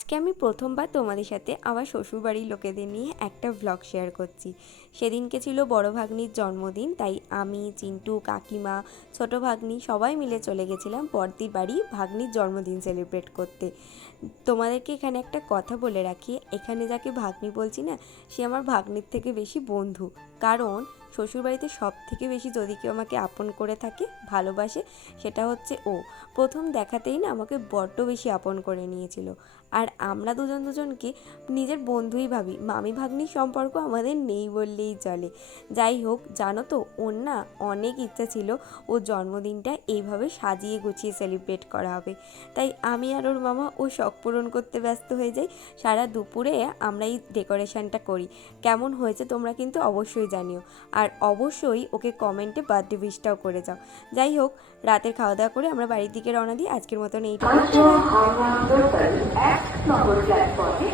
আজকে আমি প্রথমবার তোমাদের সাথে আমার শ্বশুরবাড়ির লোকেদের নিয়ে একটা ভ্লগ শেয়ার করছি। সেদিনকে ছিল বড় ভাগ্নির জন্মদিন, তাই আমি, চিন্টু, কাকিমা, ছোট ভাগ্নি সবাই মিলে চলে গেছিলাম বড়দির বাড়ি ভাগ্নির জন্মদিন সেলিব্রেট করতে। তোমাদেরকে এখানে একটা কথা বলে রাখি, এখানে যাকে ভাগ্নি বলছি না, সে আমার ভাগ্নির থেকে বেশি বন্ধু। কারণ শ্বশুরবাড়িতে সব থেকে বেশি যদি কেউ আমাকে আপন করে থাকে, ভালোবাসে, সেটা হচ্ছে ও। প্রথম দেখাতেই না আমাকে বড্ড বেশি আপন করে নিয়েছিল। আর আমরা দুজন দুজনকে নিজের বন্ধুই ভাবি, মামি ভাগ্নির সম্পর্ক আমাদের নেই বললেই চলে। যাই হোক, জানো তো, ওর না অনেক ইচ্ছা ছিল ওর জন্মদিনটা এইভাবে সাজিয়ে গুছিয়ে সেলিব্রেট করা হবে। তাই আমি আর ওর মামা ও শখ পূরণ করতে ব্যস্ত হয়ে যাই। সারা দুপুরে আমরা এই ডেকোরেশনটা করি। কেমন হয়েছে তোমরা কিন্তু অবশ্যই জানিও। আর অবশ্যই ওকে কমেন্টে বার্থডে উইশটাও করে যাও। যাই হোক, রাতের খাওয়া দাওয়া করে আমরা বাড়ির দিকে রওনা দিই। আজকের মতন এইটুকু। এক নম্বর প্ল্যাটফর্মে